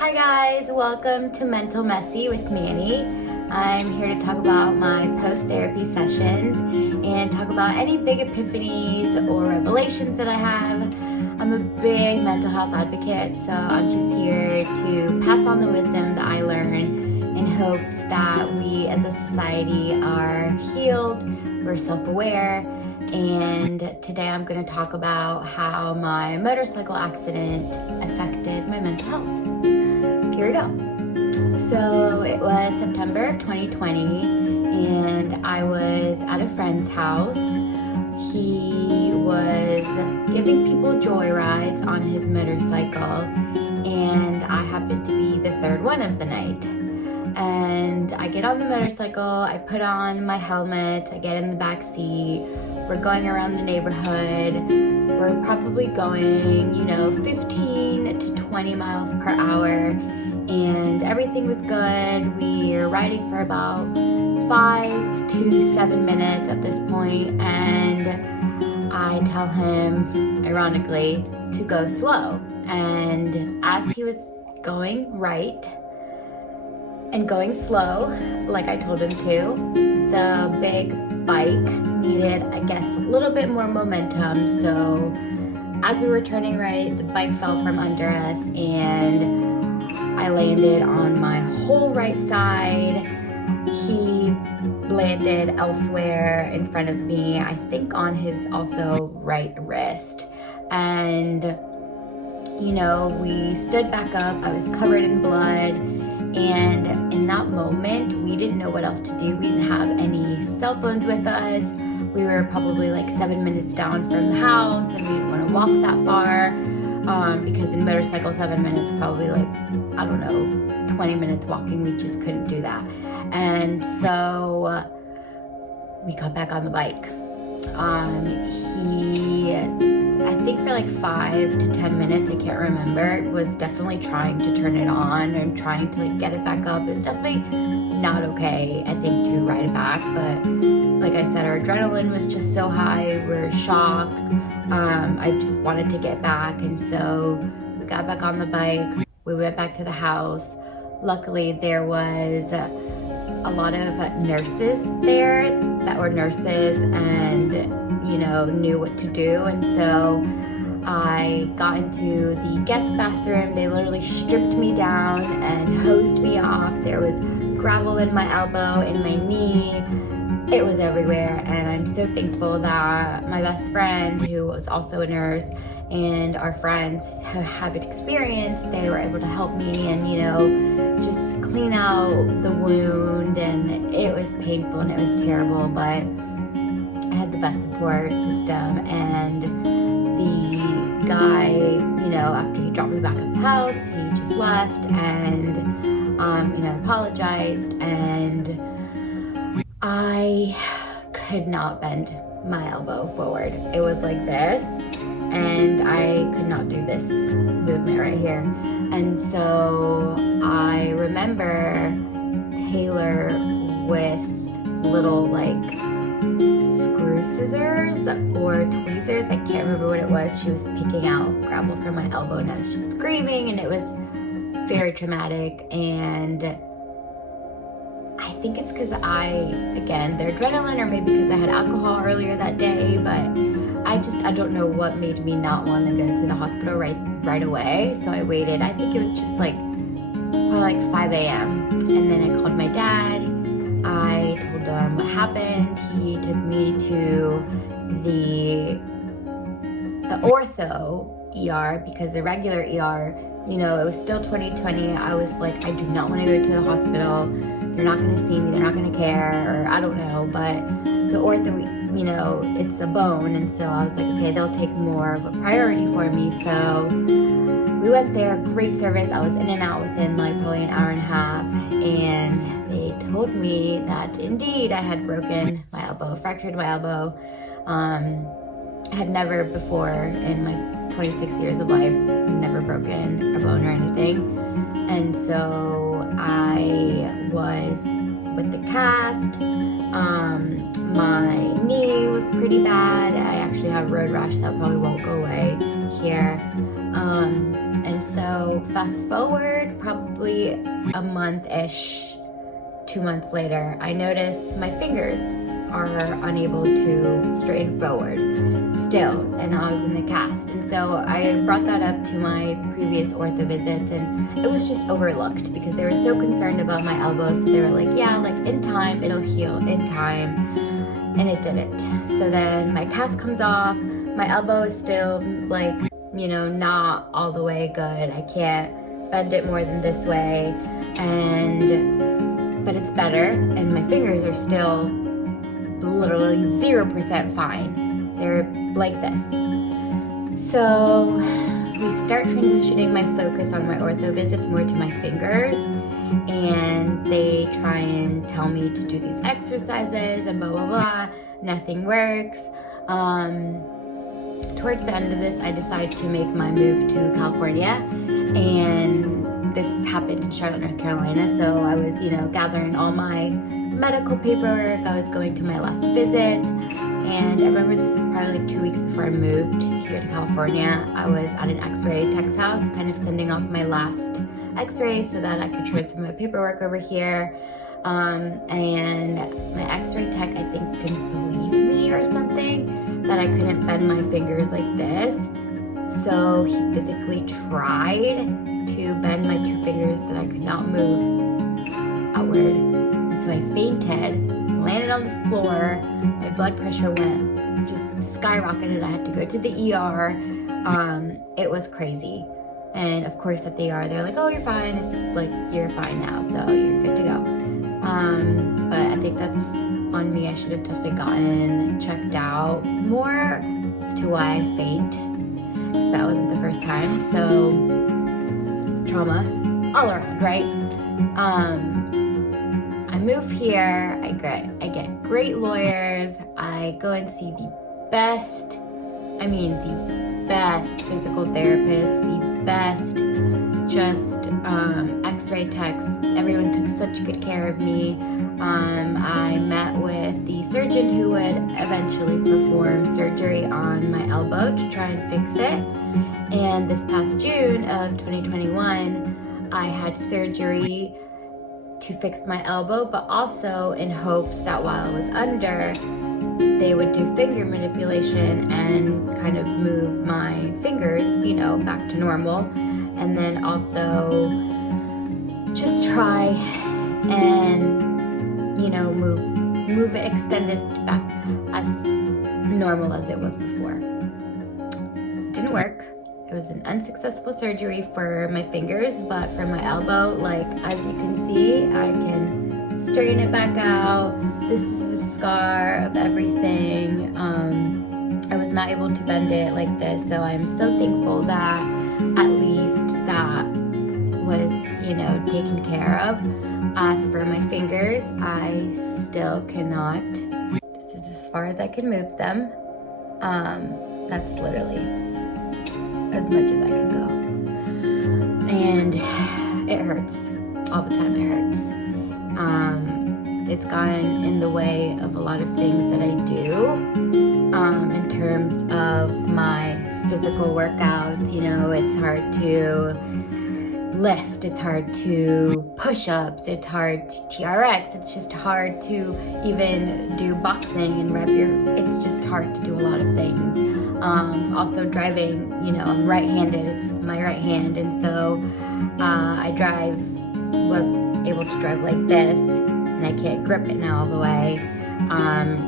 Hi guys, welcome to Mental Messy with Manny. I'm here to talk about my post-therapy sessions and talk about any big epiphanies or revelations that I have. I'm a big mental health advocate, so I'm just here to pass on the wisdom that I learn in hopes that we as a society are healed, we're self-aware, and today I'm going to talk about how my motorcycle accident affected my mental health. Here we go. So it was September of 2020 and I was at a friend's house. He was giving people joyrides on his motorcycle and I happened to be the third one of the night. And I get on the motorcycle, I put on my helmet, I get in the back seat. We're going around the neighborhood. We're probably going, 15 to 20 miles per hour. And everything was good. We were riding for about 5 to 7 minutes at this point. And I tell him, ironically, to go slow. And as he was going right and going slow, like I told him to, the big bike needed, I guess, a little bit more momentum. So as we were turning right, the bike fell from under us and I landed on my whole right side. He landed elsewhere in front of me, I think on his also right wrist. And, we stood back up. I was covered in blood. And in that moment, we didn't know what else to do. We didn't have any cell phones with us. We were probably like 7 minutes down from the house and we didn't want to walk that far because in motorcycle, 7 minutes, probably 20 minutes walking. We just couldn't do that. And so we got back on the bike. He, I think for 5 to 10 minutes, I can't remember, was definitely trying to turn it on and trying to get it back up. It was definitely not okay, I think, to ride it back. But like I said, our adrenaline was just so high. We're shocked. I just wanted to get back. And so we got back on the bike. We went back to the house. Luckily, there was a lot of nurses there that were nurses and, knew what to do. And so I got into the guest bathroom. They literally stripped me down and hosed me off. There was gravel in my elbow, in my knee. It was everywhere. And I'm so thankful that my best friend, who was also a nurse, and our friends who have experience, they were able to help me and, just clean out the wound. And it was painful and it was terrible, but I had the best support system. And the guy, after he dropped me back at the house, he just left and, apologized. And I could not bend my elbow forward. It was like this. And I could not do this movement right here. And so I remember Taylor with little screw scissors or tweezers. I can't remember what it was. She was picking out gravel from my elbow and I was just screaming and it was very traumatic. And I think it's because the adrenaline, or maybe because I had alcohol earlier that day, but I don't know what made me not want to go to the hospital right away. So I waited. I think it was just probably 5 a.m. And then I called my dad. I told him what happened. He took me to the ortho ER because the regular ER, it was still 2020. I was like, I do not want to go to the hospital. They're not going to see me. They're not going to care, or I don't know. But so ortho, it's a bone. And so I was like, okay, they'll take more of a priority for me. So we went there, great service. I was in and out within probably an hour and a half. And they told me that indeed I had broken my elbow, fractured my elbow. I had never before in my 26 years of life, never broken a bone or anything. And so I was with the cast. My knee was pretty bad. I actually have road rash that probably won't go away here. And So fast forward probably a month-ish, 2 months later, I notice my fingers are unable to straighten forward still, and I was in the cast. And so I brought that up to my previous ortho visits, and it was just overlooked because they were so concerned about my elbows. So they were like, yeah, like in time, it'll heal in time, and it didn't. So then my cast comes off, my elbow is still like, you know, not all the way good. I can't bend it more than this way, but it's better, and my fingers are still literally 0% fine. They're like this. So we start transitioning my focus on my ortho visits more to my fingers, and they try and tell me to do these exercises and blah blah blah. Nothing works. Towards the end of this, I decided to make my move to California, and this happened in Charlotte, North Carolina. So I was, you know, gathering all my medical paperwork. I was going to my last visit, and I remember this was probably like 2 weeks before I moved here to California. I was at an x-ray tech's house, kind of sending off my last x-ray so that I could transfer my paperwork over here. And my x-ray tech, I think, didn't believe me or something, that I couldn't bend my fingers like this. So he physically tried to bend my two fingers that I could not move outward. So I fainted, landed on the floor, my blood pressure went, just skyrocketed. I had to go to the ER. It was crazy. And of course at the ER, they're like, oh, you're fine. It's like, you're fine now, so you're good to go. But I think that's on me. I should have definitely gotten checked out more as to why I faint, because that wasn't the first time. So trauma all around, right? I move here, I get great lawyers, I go and see the best physical therapist, the best x-ray techs. Everyone took such good care of me. I met with the surgeon who would eventually perform surgery on my elbow to try and fix it. And this past June of 2021, I had surgery to fix my elbow, but also in hopes that while I was under, they would do finger manipulation and kind of move my fingers, you know, back to normal. And then also just try and, you know, move it, extend it back as normal as it was before. It didn't work. It was an unsuccessful surgery for my fingers, but for my elbow, like, as you can see, I can straighten it back out. This is the scar of everything. I was not able to bend it like this, so I'm so thankful that at least that was, you know, taken care of. As for my fingers, I still cannot. This is as far as I can move them. That's literally as much as I can go. And it hurts. All the time it hurts. It's gotten in the way of a lot of things that I do. In terms of my physical workouts, you know, it's hard to lift, it's hard to push-ups, it's hard to TRX, it's just hard to even do boxing and it's just hard to do a lot of things. Also driving, you know, I'm right-handed, it's my right hand, and so was able to drive like this, and I can't grip it now all the way.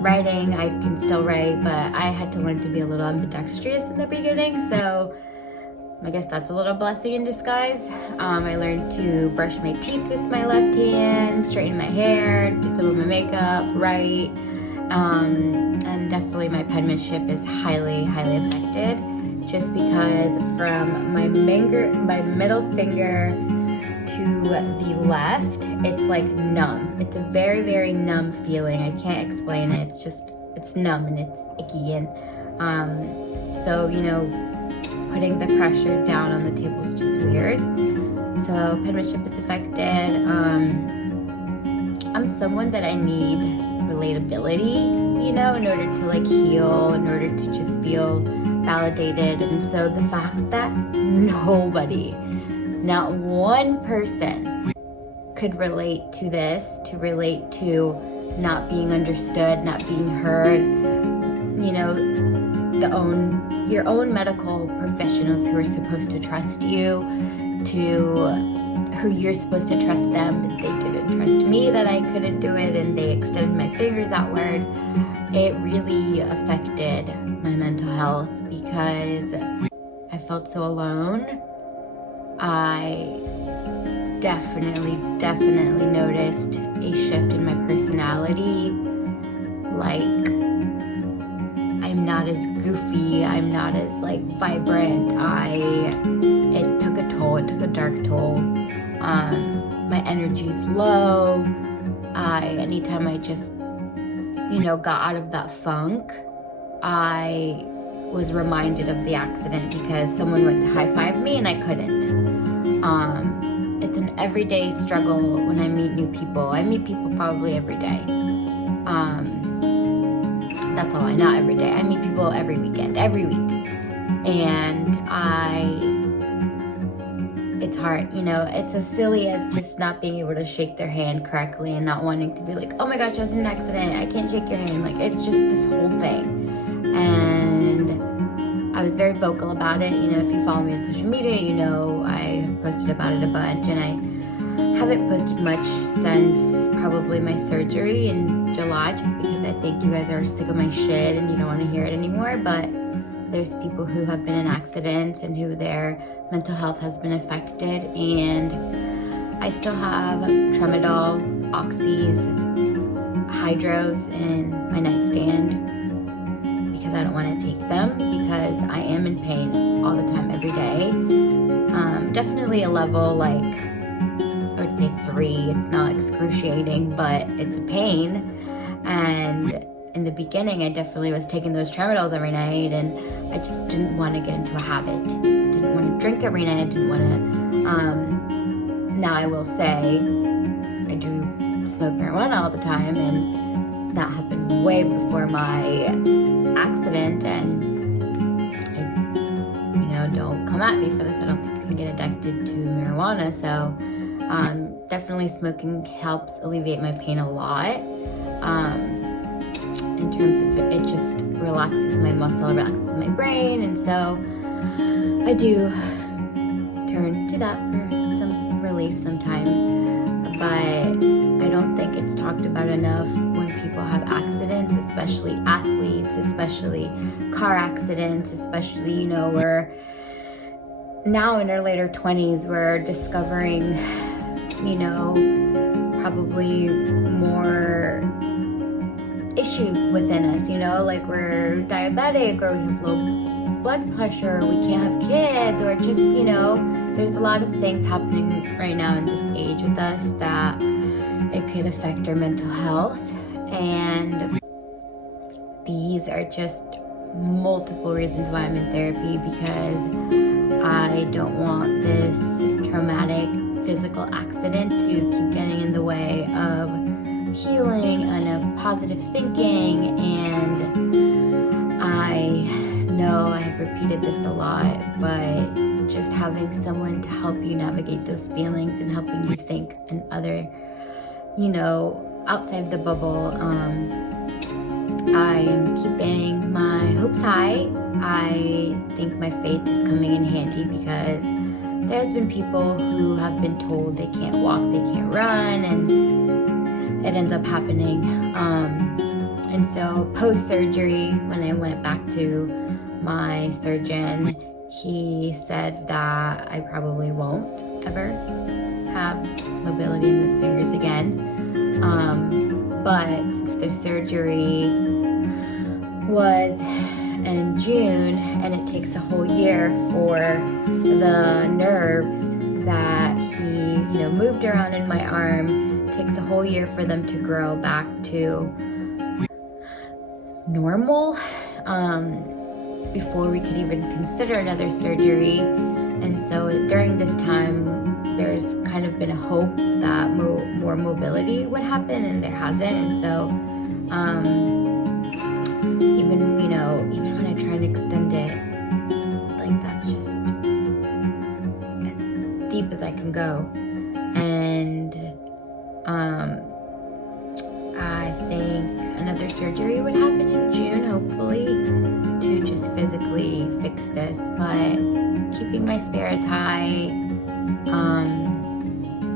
Writing, I can still write, but I had to learn to be a little ambidextrous in the beginning, so I guess that's a little blessing in disguise. I learned to brush my teeth with my left hand, straighten my hair, do some of my makeup, write, and definitely my penmanship is highly, highly affected, just because from my middle finger to the left, it's like numb. It's a very, very numb feeling. I can't explain it. It's numb and it's icky, and so, you know, putting the pressure down on the table is just weird. So penmanship is affected. I'm someone that I need relatability, you know, in order to like heal, in order to just feel validated. And so the fact that nobody, not one person could relate to this, to relate to not being understood, not being heard, you know, your own medical professionals who are supposed to trust you, who you're supposed to trust them, but they didn't trust me that I couldn't do it, and they extended my fingers outward. It really affected my mental health because I felt so alone. I definitely noticed a shift in my personality. Like, I'm not as goofy, I'm not as like vibrant. It took a toll, it took a dark toll. My energy's low. Anytime I just, got out of that funk, I was reminded of the accident because someone went to high-five me and I couldn't. It's an everyday struggle when I meet new people. I meet people probably every day. That's all not every day. I meet people every weekend, every week. And it's hard, it's as silly as just not being able to shake their hand correctly and not wanting to be like, oh my gosh, I was in an accident, I can't shake your hand. Like, it's just this whole thing. And I was very vocal about it. If you follow me on social media, I have posted about it a bunch, and I haven't posted much since probably my surgery in July, just because I think you guys are sick of my shit and you don't want to hear it anymore. But there's people who have been in accidents and who their mental health has been affected, and I still have tramadol, oxys, hydros in my nightstand because I don't want to take them because I am in pain all the time, every day. Definitely a level like, I would say 3. It's not excruciating, but it's a pain. And in the beginning, I definitely was taking those tramadols every night, and I just didn't want to get into a habit. Didn't want to drink every night. I didn't want to. Now I will say, I do smoke marijuana all the time, and that happened way before my accident. And don't come at me for this. I don't think you can get addicted to marijuana. So definitely smoking helps alleviate my pain a lot. In terms of it just relaxes my muscle, relaxes my brain, and so I do turn to that for some relief sometimes. But I don't think it's talked about enough when people have accidents, especially athletes, especially car accidents, especially, we're now in our later 20s, we're discovering, probably more issues within us, like we're diabetic, or we have low blood pressure, we can't have kids, or just, there's a lot of things happening right now in this age with us that it could affect our mental health. And these are just multiple reasons why I'm in therapy, because I don't want this traumatic physical accident to keep getting in the way of healing and of positive thinking. And I know I have repeated this a lot, but just having someone to help you navigate those feelings and helping you think and other, outside the bubble. I am keeping my hopes high. I think my faith is coming in handy because there's been people who have been told they can't walk, they can't run, and it ends up happening. And so post-surgery, when I went back to my surgeon, he said that I probably won't ever have mobility in those fingers again. But since the surgery was in June, and it takes a whole year for the nerves that he, moved around in my arm, it takes a whole year for them to grow back to normal, before we could even consider another surgery. And so during this time, there's kind of been a hope that more mobility would happen, and there hasn't. And so even when I try and extend it deep as I can go. And I think another surgery would happen in June, hopefully, to just physically fix this. But keeping my spirits high.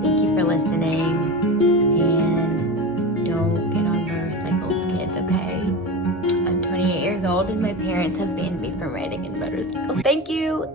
Thank you for listening. And don't get on motorcycles, kids, okay? I'm 28 years old and my parents have banned me from riding in motorcycles. Thank you.